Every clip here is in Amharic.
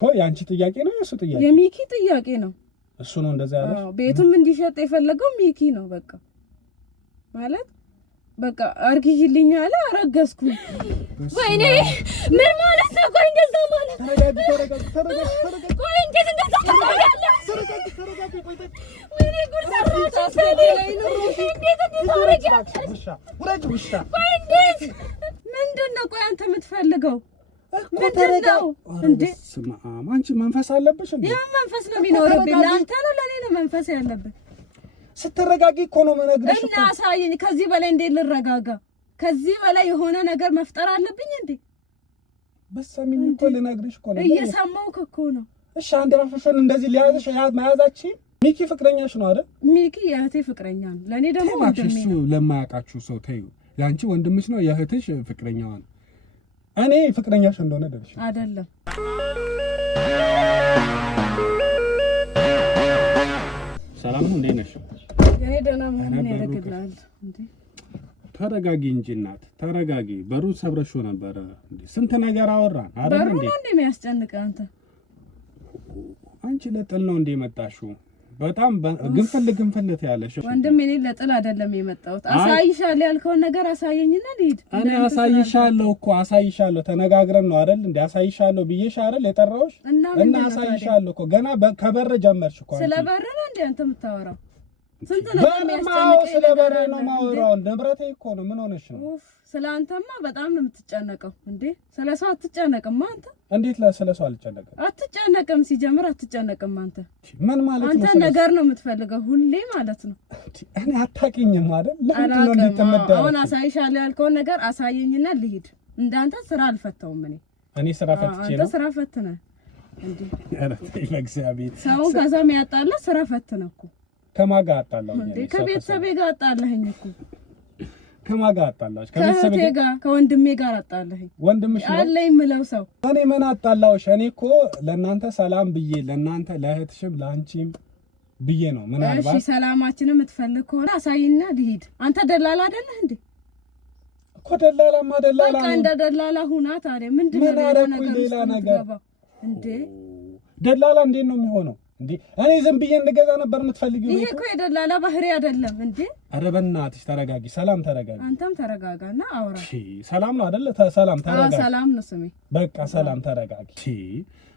ያንቺ ጥያቄ ነው የሱ ጥያቄ? የሚኪ ጥያቄ ነው። እሱ ነው እንደዛ ያለሽ? ቤቱም እንዲሸጥ የፈለገው ሚኪ ነው። በቃ ማለት በቃ አርግይልኝ አለ፣ አረገዝኩ። ወይኔ ምን ማለት ነው? ቆይ እንደዛ ማለት ተረጋጊ። ቆይ እንዴት እንደዛ ታደርጋለህ? ተረጋጊ። ወይኔ ጉድ ሰራች ሰለኝ ነው። እንዴት ታደርጋለህ? ቆይ እንዴት ምንድን ነው? ቆይ አንተ የምትፈልገው ምንድን ነው እንዴ? አንቺ መንፈስ አለብሽ እንዴ? ያ መንፈስ ነው የሚኖርብኝ። ለአንተ ነው ለኔ ነው መንፈስ ያለብህ? ስትረጋጊ እኮ ነው መነግርሽ እና አሳየኝ። ከዚህ በላይ እንዴት ልረጋጋ? ከዚህ በላይ የሆነ ነገር መፍጠር አለብኝ እንዴ? በሰሚኝ እኮ ልነግርሽ እኮ ነው። እየሰማሁህ እኮ ነው። እሺ አንድ አፍሽን እንደዚህ ሊያዝሽ መያዛችን ሚኪ ፍቅረኛሽ ነው አይደል? ሚኪ የእህቴ ፍቅረኛ ነው። ለኔ ደግሞ ወንድሜ ነው። እሱ ለማያውቃችሁ ሰው ተይው። ያንቺ ወንድምሽ ነው፣ የእህትሽ ፍቅረኛዋ ነው። እኔ ፍቅረኛሽ እንደሆነ ደርሽ አይደለም። ሰላም ነው፣ እንዴት ነሽ? እኔ ደህና ምን ያደርግልሃል እንዴ? ተረጋጊ እንጂ እናት ተረጋጊ። በሩ ሰብረሽው ነበር እንዴ? ስንት ነገር አወራን አይደል እንዴ? በሩ ነው የሚያስጨንቀው አንተ። አንቺ ለጥል ነው እንዴ መጣሽው? በጣም ግንፍልት ያለሽ ወንድም እኔ ለጥል አይደለም የመጣሁት። አሳይሻለሁ ያልከውን ነገር አሳየኝና ልሂድ። እኔ አሳይሻለሁ ተነጋግረን ነው አይደል እንዴ? አሳይሻለሁ ብዬሽ አይደል የጠራሁሽ? እና አሳይሻለሁ እኮ ገና ከበር ጀመርሽ እኮ። ስለ በር ነው እንዴ አንተ የምታወራው? ስንት ነገር የሚያስጨንቀኝ ስለ በር ነው የማወራው። ንብረቴ እኮ ነው። ምን ሆነሽ ነው? ስለ አንተማ በጣም ነው የምትጨነቀው እንዴ? ስለ ሰው አትጨነቅም አንተ። እንዴት ስለ ሰው አልጨነቅም? አትጨነቅም፣ ሲጀምር አትጨነቅም አንተ። ምን ማለት ነው? አንተ ነገር ነው የምትፈልገው ሁሌ ማለት ነው። እኔ አታውቂኝም አይደል? ለምን ነው እንድትመደብ? አሁን አሳይሻለሁ ያልከውን ነገር አሳየኝና ልሂድ። እንዳንተ ስራ አልፈታውም እኔ ስራ ፈትቼ ነው። አንተ ስራ ፈትነህ እንዴ? በእግዚአብሔር ሰውን ከዛም ያጣላ ስራ ፈትነህ እኮ። ከማን ጋር አጣላሁ እንዴ? ከቤተሰቤ ጋር አጣላኸኝ እኮ። ከማን ጋር አጣላሽ? ከቤተሰቤ ጋር ከወንድሜ ጋር አጣላኸኝ። ወንድምሽ ነው አለኝ የምለው ሰው። እኔ ምን አጣላሁሽ? እኔ እኮ ለእናንተ ሰላም ብዬ ለእናንተ ለእህትሽም ለአንቺም ብዬ ነው። ምናልባት እሺ ሰላማችንን የምትፈልግ ከሆነ አሳይና ልሂድ። አንተ ደላላ አይደለህ እንዴ? እኮ ደላላማ ደላላ በቃ እንደ ደላላ ሁና። ታዲያ ምንድን ነው ሌላ ነገር እንዴ? ደላላ እንዴት ነው የሚሆነው እንዴ? እኔ ዝም ብዬ እንድገዛ ነበር የምትፈልጊው? ይሄ እኮ የደላላ ባህሪ አይደለም እንዴ? ኧረ በእናትሽ ተረጋጊ። ሰላም ተረጋጊ። አንተም ተረጋጋና አውራ። ሰላም ነው አይደል? ሰላም ተረጋጊ። ሰላም ነው ስሜ። በቃ ሰላም ተረጋጊ።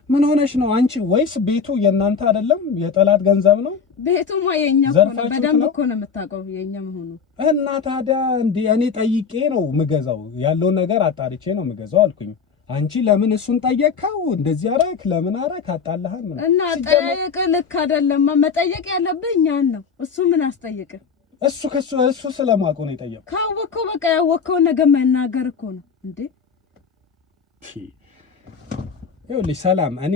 ምን ሆነሽ ነው አንቺ? ወይስ ቤቱ የእናንተ አይደለም? የጠላት ገንዘብ ነው? ቤቱማ የኛ ሆነ። በደንብ እኮ ነው የምታውቀው የኛ መሆኑ። እና ታዲያ እንዴ እኔ ጠይቄ ነው የምገዛው፣ ያለውን ነገር አጣርቼ ነው የምገዛው አልኩኝ። አንቺ ለምን እሱን ጠየቅከው? እንደዚህ አረክ ለምን አረክ? አጣላህን ምን እና ጠየቅ ልክ አይደለም። መጠየቅ ያለብህ እኛን ነው። እሱ ምን አስጠየቀ? እሱ ስለማውቁ ነው የጠየቀው። ካወቅከው በቃ ያወቅከውን ነገር መናገር እኮ ነው እንዴ። ይኸውልሽ ሰላም፣ እኔ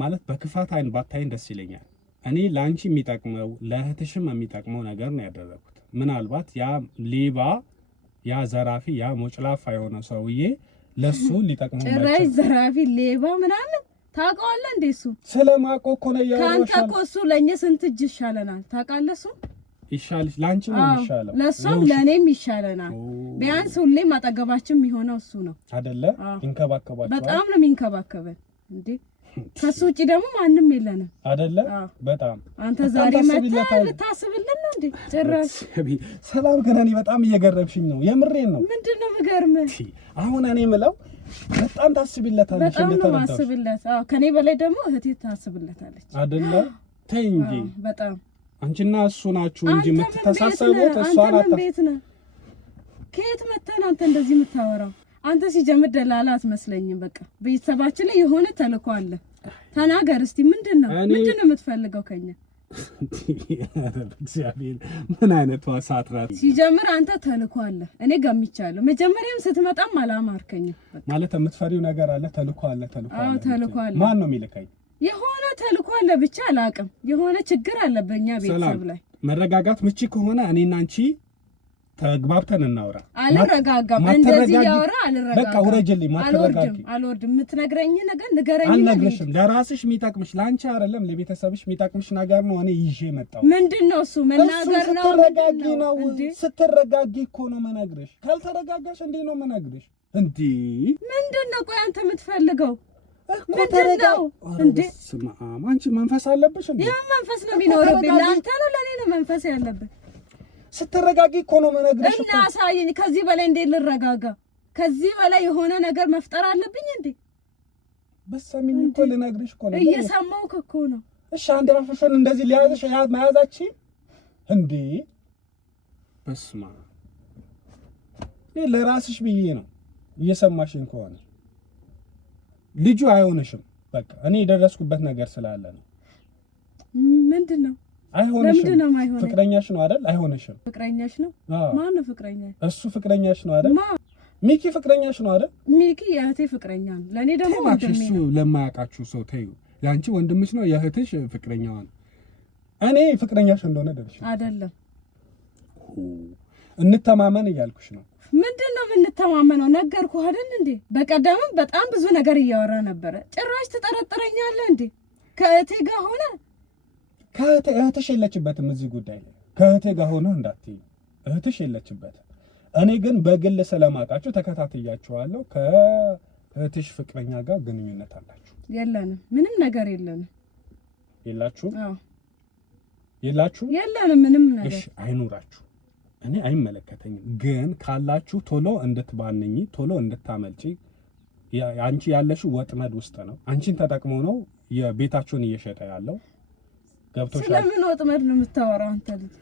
ማለት በክፋት አይን ባታይን ደስ ይለኛል። እኔ ለአንቺ የሚጠቅመው ለእህትሽም የሚጠቅመው ነገር ነው ያደረኩት። ምናልባት ያ ሌባ፣ ያ ዘራፊ፣ ያ ሞጭላፋ የሆነ ሰውዬ ለሱ ሊጠቅመው ጭራሽ ዘራፊ ሌባ ምናምን ታውቀዋለህ እንዴ? እሱ ስለማውቀው እኮ ነው ያወራሽ። ካንተ እኮ እሱ ለእኛ ስንት እጅ ይሻለናል ታውቃለህ? እሱ ይሻልሽ፣ ላንቺ ነው የሚሻለው። ለእሱም ለእኔም ይሻለናል። ቢያንስ ሁሌም አጠገባችን የሚሆነው እሱ ነው አይደለ? ይንከባከባቸዋል። በጣም ነው የሚንከባከበን እንዴ። ከሱ ውጪ ደግሞ ማንም የለንም አይደለ? በጣም አንተ ዛሬ መጣ ልታስብልን እንዴ? ጭራሽ ሰላም ግን እኔ በጣም እየገረምሽኝ ነው። የምሬን ነው። ምንድነው የምገርምህ? አሁን እኔ የምለው በጣም ታስቢለታለሽ። በጣም ነው ማስብለት። ከኔ በላይ ደግሞ እህቴ ታስብለታለች አይደለ? ተይ እንጂ በጣም አንቺና እሱ ናችሁ እንጂ የምትተሳሰቡት። እሷ ናት። ቤት ነህ? ከየት መተህ ነው አንተ እንደዚህ የምታወራው? አንተ ሲጀምር ደላላ አትመስለኝም። በቃ ቤተሰባችን ላይ የሆነ ተልእኮ አለ። ተናገር እስቲ ምንድነው የምትፈልገው ከኛ? እግዚአብሔር ምን አይነት ዋሳት ናት? ሲጀምር አንተ ተልእኮ አለ። እኔ ገምቻለሁ። መጀመሪያም ስትመጣም አላማርከኝም። ማለት የምትፈሪው ነገር አለ። ተልእኮ አለ። ተልእኮ አለ። ማን ነው የሚልከኝ? የሆነ ተልእኮ አለ። ብቻ አላውቅም። የሆነ ችግር አለ በእኛ ቤተሰብ ላይ። መረጋጋት ምቺ ከሆነ እኔና አንቺ ተግባብተን እናውራ። አልረጋጋም። እንደዚህ ያወራ አልረጋጋም። በቃ ወረጅልኝ። ማትረጋጋኝ አልወርድም። የምትነግረኝ ነገር ንገረኝ። አልነግርሽም። ለራስሽ የሚጠቅምሽ ለአንቺ አይደለም ለቤተሰብሽ የሚጠቅምሽ ነገር ነው እኔ ይዤ መጣሁ። ምንድነው እሱ? መናገር ነው። ስትረጋጊ ነው። ስትረጋጊ እኮ ነው መነግርሽ። ካልተረጋጋሽ እንዴ ነው መነግርሽ? እንዴ ምንድነው? ቆይ አንተ የምትፈልገው ምንድነው እንዴ? ስማ አንቺ መንፈስ አለብሽ እንዴ? ያ መንፈስ ነው የሚኖርብኝ። ለአንተ ነው ለኔ ነው መንፈስ ያለብህ? ስትረጋጊ እኮ ነው መነግርሽ እኮ። እና አሳየኝ። ከዚህ በላይ እንዴት ልረጋጋ? ከዚህ በላይ የሆነ ነገር መፍጠር አለብኝ እንዴ? በሰሚኝ እኮ ልነግርሽ እኮ ነው። እየሰማሁህ እኮ ነው። እሺ አንድ አፍሽን እንደዚህ ሊያዝሽ መያዛች እንዴ? በስማ ለራስሽ ብዬ ነው። እየሰማሽኝ ከሆነ ልጁ አይሆንሽም። በቃ እኔ የደረስኩበት ነገር ስላለ ነው። ምንድነው? አይሆንሽም። ፍቅረኛሽ ነው አይደል? አይሆንሽም። ፍቅረኛሽ ነው? ማን ነው ፍቅረኛሽ? እሱ ፍቅረኛሽ ነው አይደል? ሚኪ ፍቅረኛሽ ነው አይደል? ሚኪ የእህቴ ፍቅረኛ ነው። ለኔ ደግሞ ወንድሜ ነው። እሱ ለማያውቃችሁ ሰው ተይው። ያንቺ ወንድምሽ ነው፣ የእህትሽ ፍቅረኛዋ ነው። እኔ ፍቅረኛሽ እንደሆነ ደርሽ አይደለም። እንተማመን እያልኩሽ ነው። ምንድነው የምንተማመነው? ነገርኩህ አይደል እንዴ? በቀደምም በጣም ብዙ ነገር እያወራ ነበረ። ጭራሽ ትጠረጥረኛለህ እንዴ? ከእህቴ ጋር ሆነ እህትሽ የለችበትም እዚህ ጉዳይ ላይ። ከእህቴ ጋር ሆነ እንዳትዪ፣ እህትሽ የለችበትም። እኔ ግን በግል ስለማውቃችሁ ተከታትያችኋለሁ። ከእህትሽ ፍቅረኛ ጋር ግንኙነት አላችሁ? የለንም፣ ምንም ነገር የለንም። የላችሁ? አዎ የላችሁ? የለንም ምንም ነገር። እሺ አይኑራችሁ፣ እኔ አይመለከተኝም። ግን ካላችሁ ቶሎ እንድትባንኚ፣ ቶሎ እንድታመልጪ። አንቺ ያለሽው ወጥመድ ውስጥ ነው። አንቺን ተጠቅሞ ነው የቤታችሁን እየሸጠ ያለው። ገብቶሻል? ስለምን ወጥመድ ነው የምታወራው አንተ ልጅ?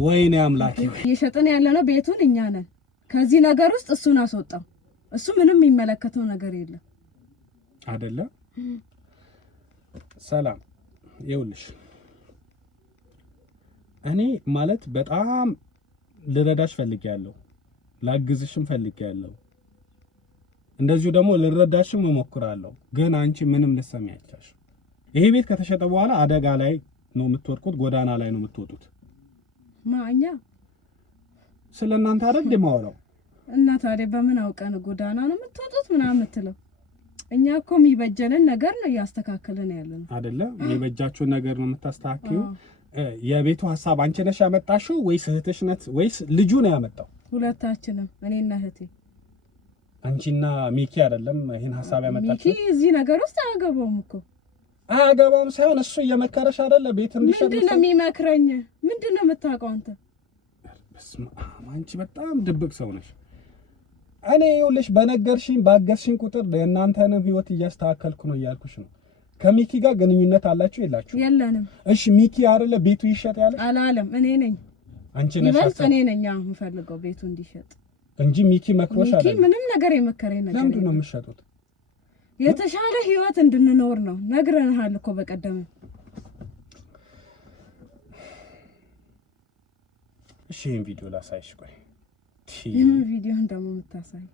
ወይኔ አምላኬ፣ እየሸጥን ያለነው ቤቱን እኛ ነን። ከዚህ ነገር ውስጥ እሱን አስወጣው። እሱ ምንም የሚመለከተው ነገር የለም አይደለ? ሰላም ይኸውልሽ፣ እኔ ማለት በጣም ልረዳሽ ፈልጌያለሁ፣ ላግዝሽም ፈልጌያለሁ፣ እንደዚሁ ደግሞ ልረዳሽም እሞክራለሁ። ግን አንቺ ምንም ልትሰሚ አይቻልሽ። ይሄ ቤት ከተሸጠ በኋላ አደጋ ላይ ነው የምትወድቁት፣ ጎዳና ላይ ነው የምትወጡት። ማኛ ስለእናንተ አይደል የማወራው? እና ታዲያ በምን አውቀን ጎዳና ነው የምትወጡት ምናምን የምትለው? እኛ እኮ የሚበጀንን ነገር ነው እያስተካከለን ያለነው አይደለ? የሚበጃችሁን ነገር ነው የምታስተካክዩ። የቤቱ ሐሳብ አንቺ ነሽ ያመጣሽው ወይስ እህትሽ ነች ወይስ ልጁ ነው ያመጣው? ሁለታችንም፣ እኔና እህቴ። አንቺና ሚኪ አይደለም ይሄን ሐሳብ ያመጣችው? ሚኪ እዚህ ነገር ውስጥ አያገባውም እኮ። አያገባውም ሳይሆን እሱ እየመከረሽ አይደለ? ቤት እንዲሸጥ ምንድነው የሚመክረኝ? ምንድነው የምታውቀው አንተ? በስመ አብ፣ አንቺ በጣም ድብቅ ሰው ነሽ። እኔ ይኸውልሽ በነገርሽኝ ባገዝሽኝ ቁጥር የእናንተንም ህይወት እያስተካከልኩ ነው እያልኩሽ ነው። ከሚኪ ጋር ግንኙነት አላችሁ የላችሁ? የለንም። እሺ ሚኪ አይደለ ቤቱ ይሸጥ ያለ? አላለም። እኔ ነኝ። አንቺ ነሽ? ይበልጥ እኔ ነኝ የምፈልገው ቤቱ እንዲሸጥ እንጂ ሚኪ መክሮሽ አይደለም። ሚኪ ምንም ነገር የመከረኝ ነገር ለምንድን ነው የምትሸጡት? የተሻለ ህይወት እንድንኖር ነው። ነግረንሃል እኮ በቀደም። እሺ ይሄን ቪዲዮ ላሳይሽ። ቆይ ይሄን ቪዲዮ እንደሞ የምታሳይ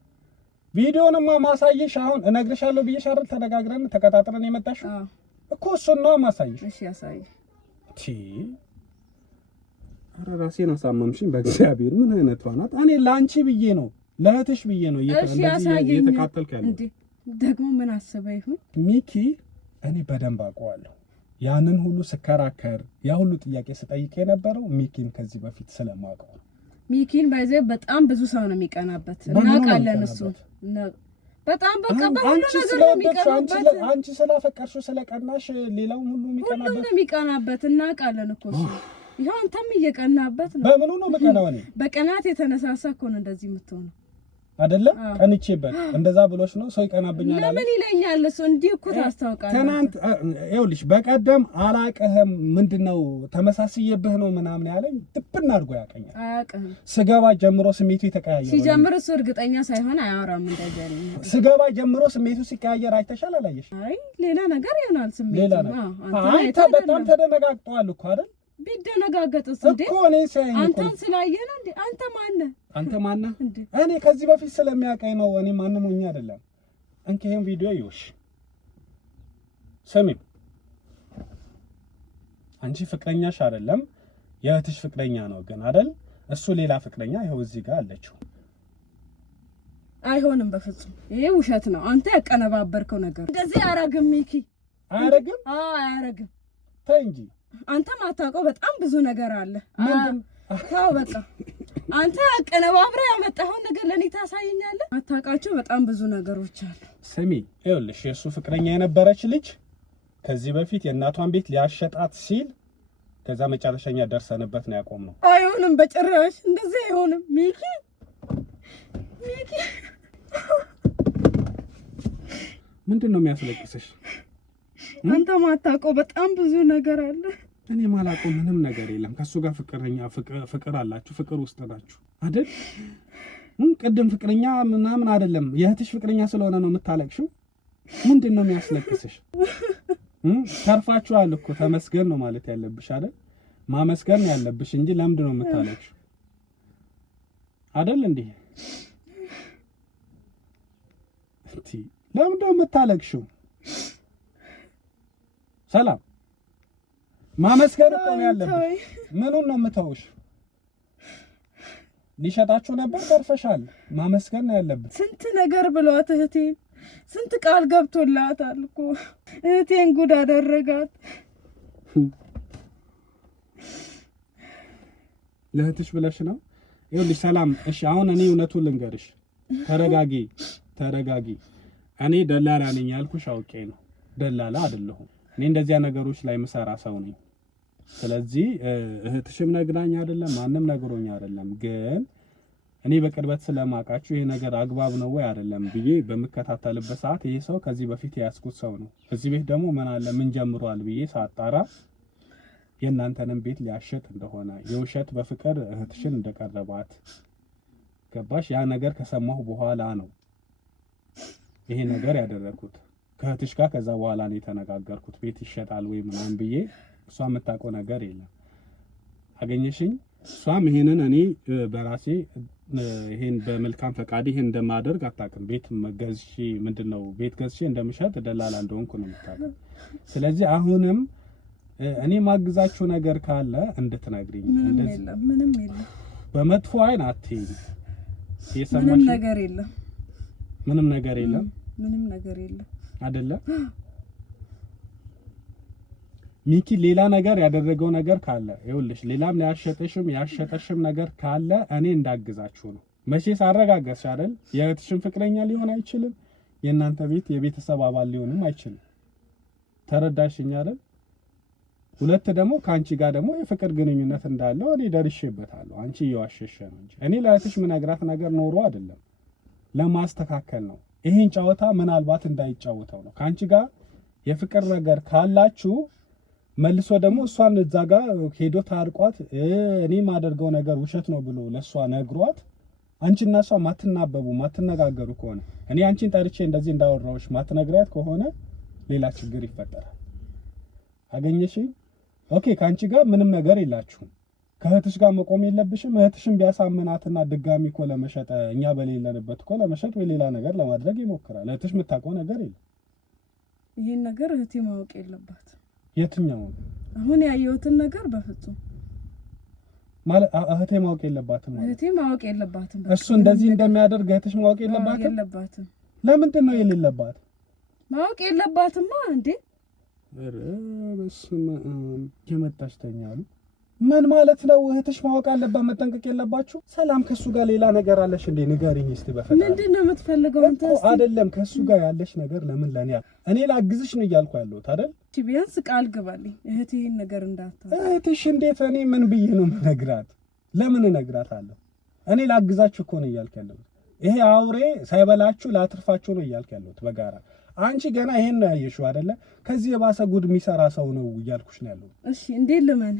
ቪዲዮንማ ማሳየሽ አሁን እነግርሻለሁ ብዬሽ አይደል? ተነጋግረን ተቀጣጥረን የመጣሽው እኮ እሱን ነው ማሳየሽ። እሺ ያሳይ። ኧረ ራሴን አሳመምሽኝ በእግዚአብሔር። ምን አይነቷ ናት? እኔ ለአንቺ ብዬ ነው ለእህትሽ ብዬ ነው እየተቃጠልኩ ያለው። ደግሞ ምን አስበህ ይሁን ሚኪ፣ እኔ በደንብ አውቀዋለሁ። ያንን ሁሉ ስከራከር ያ ሁሉ ጥያቄ ስጠይቅ የነበረው ሚኪን ከዚህ በፊት ስለማውቀው ነው። ሚኪን ባይዘ በጣም ብዙ ሰው ነው የሚቀናበት። እናውቃለን። እሱ በጣም በቃ በሁሉ ነገር ነው የሚቀናበት። አንቺ ስላፈቀርሽው ስለቀናሽ ሌላው ሁሉ የሚቀናበት እናውቃለን እኮ እሱ። ይሄው አንተም እየቀናበት ነው። በምኑ ነው መቀናው? እኔ በቀናት የተነሳሳ እኮ ነው እንደዚህ የምትሆነው አይደለም? ቀንቼበት እንደዛ ብሎሽ ነው ሰው ይቀናብኛል አለ። ለምን ይለኛል እሱ? እንዲህ እኮ ታስታውቃለህ። ትናንት ይኸውልሽ በቀደም አላቀህም ምንድነው ተመሳስየብህ ነው ምናምን ያለኝ ድብና አድርጎ ያቀኛል። አያውቅህም። ስገባ ጀምሮ ስሜቱ የተቀያየረ ሲጀምር እሱ እርግጠኛ ሳይሆን አያወራም። እንደዚህ ስገባ ጀምሮ ስሜቱ ሲቀያየር አይተሻል? አላየሽ? አይ ሌላ ነገር ይሆናል ስሜቱ። ሌላ ነገር አንተ በጣም ተደነጋግጧል እኮ አይደል? ቢደነጋገጥስ እንዴ? እኮ እኔ ሳይኝ አንተን ስላየህ ነው እንዴ? አንተ ማነህ? አንተ ማነህ? እኔ ከዚህ በፊት ስለሚያውቀኝ ነው። እኔ ማንም ሆኜ አይደለም። እንኪ ይሄን ቪዲዮ ይውሽ ስሚ። አንቺ ፍቅረኛሽ አይደለም የእህትሽ ፍቅረኛ ነው ግን አይደል? እሱ ሌላ ፍቅረኛ ይኸው እዚህ ጋር አለችው። አይሆንም፣ በፍጹም ይሄ ውሸት ነው። አንተ ያቀነባበርከው ነገር እንደዚህ አያረግም ሚኪ። አያረግም? አያረግም። ተይ እንጂ አንተ ማታውቀው በጣም ብዙ ነገር አለ። ተው በቃ አንተ አቀነባብረህ ያመጣኸውን ነገር ለኔ ታሳየኛለህ? አታውቃቸው በጣም ብዙ ነገሮች አሉ። ስሚ ይኸውልሽ የሱ ፍቅረኛ የነበረች ልጅ ከዚህ በፊት የእናቷን ቤት ሊያሸጣት ሲል ከዛ መጨረሻኛ ደርሰንበት ነው ያቆምነው። አይሆንም፣ በጭራሽ እንደዚህ አይሆንም። ሚኪ ምንድን ነው የሚያስለቅስሽ? አንተ ማታውቀው በጣም ብዙ ነገር አለ። እኔ ማላውቀው ምንም ነገር የለም። ከሱ ጋር ፍቅር አላችሁ፣ ፍቅር ውስጥ ናችሁ አይደል? ቅድም ፍቅረኛ ምናምን አይደለም የእህትሽ ፍቅረኛ ስለሆነ ነው የምታለቅሽው። ምንድን ነው የሚያስለቅስሽ? ተርፋችኋል እኮ ተመስገን ነው ማለት ያለብሽ አይደል? ማመስገን ያለብሽ እንጂ ለምንድን ነው የምታለቅሽው? አይደል እንዴ? ለምንድን ነው የምታለቅሽው? ሰላም ማመስገን እኮ ነው ያለብሽ። ምኑን ነው የምተውሽ? ሊሸጣችሁ ነበር ተርፈሻል። ማመስገን ነው ያለብሽ። ስንት ነገር ብሏት እህቴን ስንት ቃል ገብቶላታል እኮ እህቴን ጉድ አደረጋት። ለእህትሽ ብለሽ ነው? ይኸውልሽ ሰላም፣ እሺ አሁን እኔ እውነቱን ልንገርሽ። ተረጋጊ። እኔ ደላላ ነኝ ያልኩሽ አውቄ ነው። ደላላ አይደለሁም። እኔ እንደዚያ ነገሮች ላይ ምሰራ ሰው ነኝ። ስለዚህ እህትሽም ነግራኝ አይደለም፣ ማንም ነግሮኝ አይደለም። ግን እኔ በቅርበት ስለማውቃችሁ ይሄ ነገር አግባብ ነው ወይ አይደለም ብዬ በመከታተልበት ሰዓት ይሄ ሰው ከዚህ በፊት ያስኩት ሰው ነው። እዚህ ቤት ደግሞ ምን አለ ምን ጀምሯል ብዬ ሳጣራ የእናንተንም ቤት ሊያሸጥ እንደሆነ የውሸት በፍቅር እህትሽን እንደቀረባት ገባሽ? ያ ነገር ከሰማሁ በኋላ ነው ይሄ ነገር ያደረኩት። ከእህትሽ ጋር ከዛ በኋላ ነው የተነጋገርኩት ቤት ይሸጣል ወይ ምናምን ብዬ። እሷ የምታውቀው ነገር የለም። አገኘሽኝ። እሷም ይሄንን እኔ በራሴ ይሄን በመልካም ፈቃድ ይሄን እንደማደርግ አታውቅም። ቤት ገዝቼ ምንድነው ቤት ገዝቼ እንደምሸጥ ደላላ እንደሆንኩ ነው የምታውቀው። ስለዚህ አሁንም እኔ ማግዛችሁ ነገር ካለ እንድትነግሪኝ። እንደዚህ ምንም የለም። በመጥፎ አይን አትይኝ። ምንም ነገር የለም። ምንም ነገር የለም አይደለም። ሚኪ ሌላ ነገር ያደረገው ነገር ካለ ይኸውልሽ፣ ሌላም ያሸጠሽም ነገር ካለ እኔ እንዳግዛችሁ ነው። መቼስ አረጋገጥሽ አይደል? የእህትሽም ፍቅረኛ ሊሆን አይችልም፣ የእናንተ ቤት የቤተሰብ አባል ሊሆንም አይችልም። ተረዳሽኝ አይደል? ሁለት ደግሞ ከአንቺ ጋር ደግሞ የፍቅር ግንኙነት እንዳለው እኔ ደርሼበታለሁ። አንቺ እየዋሸሽ ነው እንጂ እኔ ለእህትሽ ምነግራት ነገር ኖሮ አይደለም፣ ለማስተካከል ነው። ይሄን ጨዋታ ምናልባት እንዳይጫወተው ነው። ከአንቺ ጋር የፍቅር ነገር ካላችሁ መልሶ ደግሞ እሷን እዛ ጋር ሄዶ ታርቋት እኔ ማደርገው ነገር ውሸት ነው ብሎ ለሷ ነግሯት አንቺና እሷ ማትናበቡ ማትነጋገሩ ከሆነ እኔ አንቺን ጠርቼ እንደዚህ እንዳወራውሽ ማትነግሪያት ከሆነ ሌላ ችግር ይፈጠራል። አገኘሽኝ? ኦኬ፣ ከአንቺ ጋር ምንም ነገር የላችሁም። ከእህትሽ ጋር መቆም የለብሽም። እህትሽን ቢያሳምናትና ድጋሚ እኮ ለመሸጥ እኛ በሌለንበት እኮ ለመሸጥ ወይ ሌላ ነገር ለማድረግ ይሞክራል። እህትሽ የምታውቀው ነገር የለም። ይሄን ነገር እህቴ ማወቅ የለባትም። የትኛው? አሁን ያየሁትን ነገር በፍጹም ማለት እህቴ ማወቅ የለባትም። እህቴ ማወቅ የለባትም። እሱ እንደዚህ እንደሚያደርግ እህትሽ ማወቅ የለባትም። ለምንድን ነው የሌለባት? ማወቅ የለባትማ እንዴ! ኧረ በስመ አብ! የመጣች ተኛሉ። ምን ማለት ነው? እህትሽ ማወቅ አለባት፣ መጠንቀቅ የለባችሁ? ሰላም፣ ከሱ ጋር ሌላ ነገር አለሽ እንዴ? ንገሪኝ እስቲ በፈጣሪ። ምንድነው የምትፈልገው አንተ? አይደለም ከሱ ጋር ያለሽ ነገር ለምን ለኔ እኔ ላግዝሽ ነው እያልኩ ያለሁት አይደል? ቢያንስ ቃል ግባልኝ እህቴ ይሄን ነገር እንዳታውቅ። እህትሽ እንዴት? እኔ ምን ብዬ ነው የምነግራት? ለምን እነግራታለሁ? እኔ ላግዛችሁ እኮ ነው እያልኩ ያለሁት። ይሄ አውሬ ሳይበላችሁ ላትርፋችሁ ነው እያልኩ ያለሁት በጋራ። አንቺ ገና ይሄን ነው ያየሽው አይደለ? ከዚህ የባሰ ጉድ የሚሰራ ሰው ነው እያልኩሽ ነው ያለሁት። እሺ እንዴት ልመን?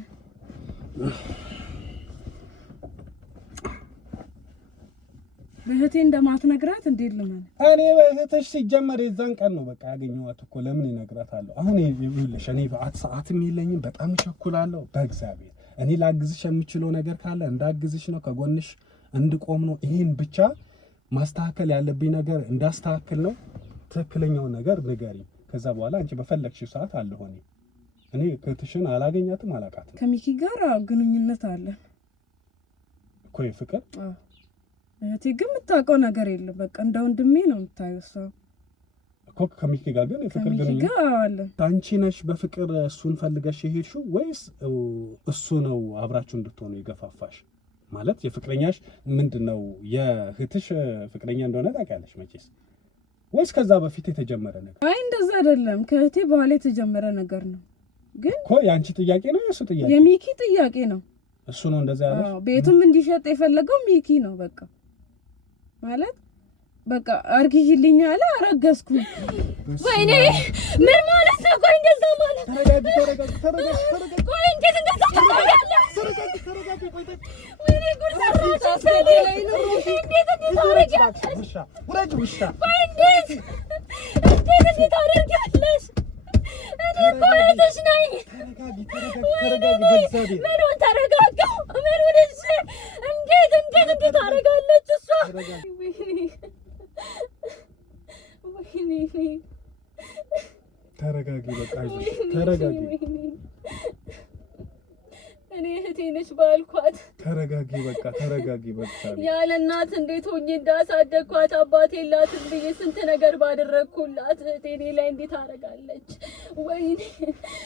በእህቴ እንደማትነግራት እንዴት ልመን? እኔ በእህትሽ ሲጀመር የዛን ቀን ነው በቃ ያገኘኋት እኮ። ለምን ይነግራታለሁ? አሁን ይኸውልሽ እኔ ሰዓትም የለኝም፣ በጣም እቸኩላለሁ። በእግዚአብሔር እኔ ላግዝሽ የምችለው ነገር ካለ እንዳግዝሽ ነው፣ ከጎንሽ እንድቆም ነው። ይሄን ብቻ ማስተካከል ያለብኝ ነገር እንዳስተካክል ነው። ትክክለኛውን ነገር ንገሪኝ። ከዛ በኋላ አንቺ በፈለግሽው ሰዓት አለሆነ። እኔ እህትሽን አላገኛትም፣ አላውቃትም። ከሚኪ ጋር ግንኙነት አለ እኮ የፍቅር እህቴ ግን የምታውቀው ነገር የለም። በቃ እንደ ወንድሜ ነው የምታየው እሷ እኮ። ከሚኪ ጋር ግን የፍቅር ግንኙነት አለ። አንቺ ነሽ በፍቅር እሱን ፈልገሽ የሄድሽው ወይስ እሱ ነው አብራችሁ እንድትሆኑ የገፋፋሽ? ማለት የፍቅረኛሽ ምንድነው የእህትሽ ፍቅረኛ እንደሆነ ታውቂያለሽ መቼስ ወይስ ከዛ በፊት የተጀመረ ነገር? አይ እንደዛ አይደለም፣ ከእህቴ በኋላ የተጀመረ ነገር ነው። ግን እኮ የአንቺ ጥያቄ ነው የእሱ ጥያቄ? የሚኪ ጥያቄ ነው። እሱ ነው እንደዛ ያለሽ? ቤቱም እንዲሸጥ የፈለገው ሚኪ ነው። በቃ ማለት በቃ አርግይልኝ አለ፣ አረገዝኩ። ወይኔ ምን ማለት ነው? ቆይ እንደዛ ማለት ተረጋጊ። ቆይ እንዴት እንደዛ ታደርጋለህ? ወይኔ ጉድ ሰራሽ። እንዴት ታደርጊያለሽ? ቆይ እንዴት ታደርጊያለሽ? እኔ እኮ እህትሽ ነኝ። ምኑን ተረጋጋሁ? ምኑን እሺ? እንዴት ታደርጋለች እሷ? ተረጋጊ፣ በቃ ተረጋጊ። እኔ እህቴ ነች ባልኳት። ተረጋጊ፣ በቃ ተረጋጊ። በቃ ያለ እናት እንዴት ሆኜ እንዳሳደግኳት አባቴ የላትም ብዬ ስንት ነገር ባደረግኩላት እህቴ እኔ ላይ እንዴት ታደርጋለች? ወይኔ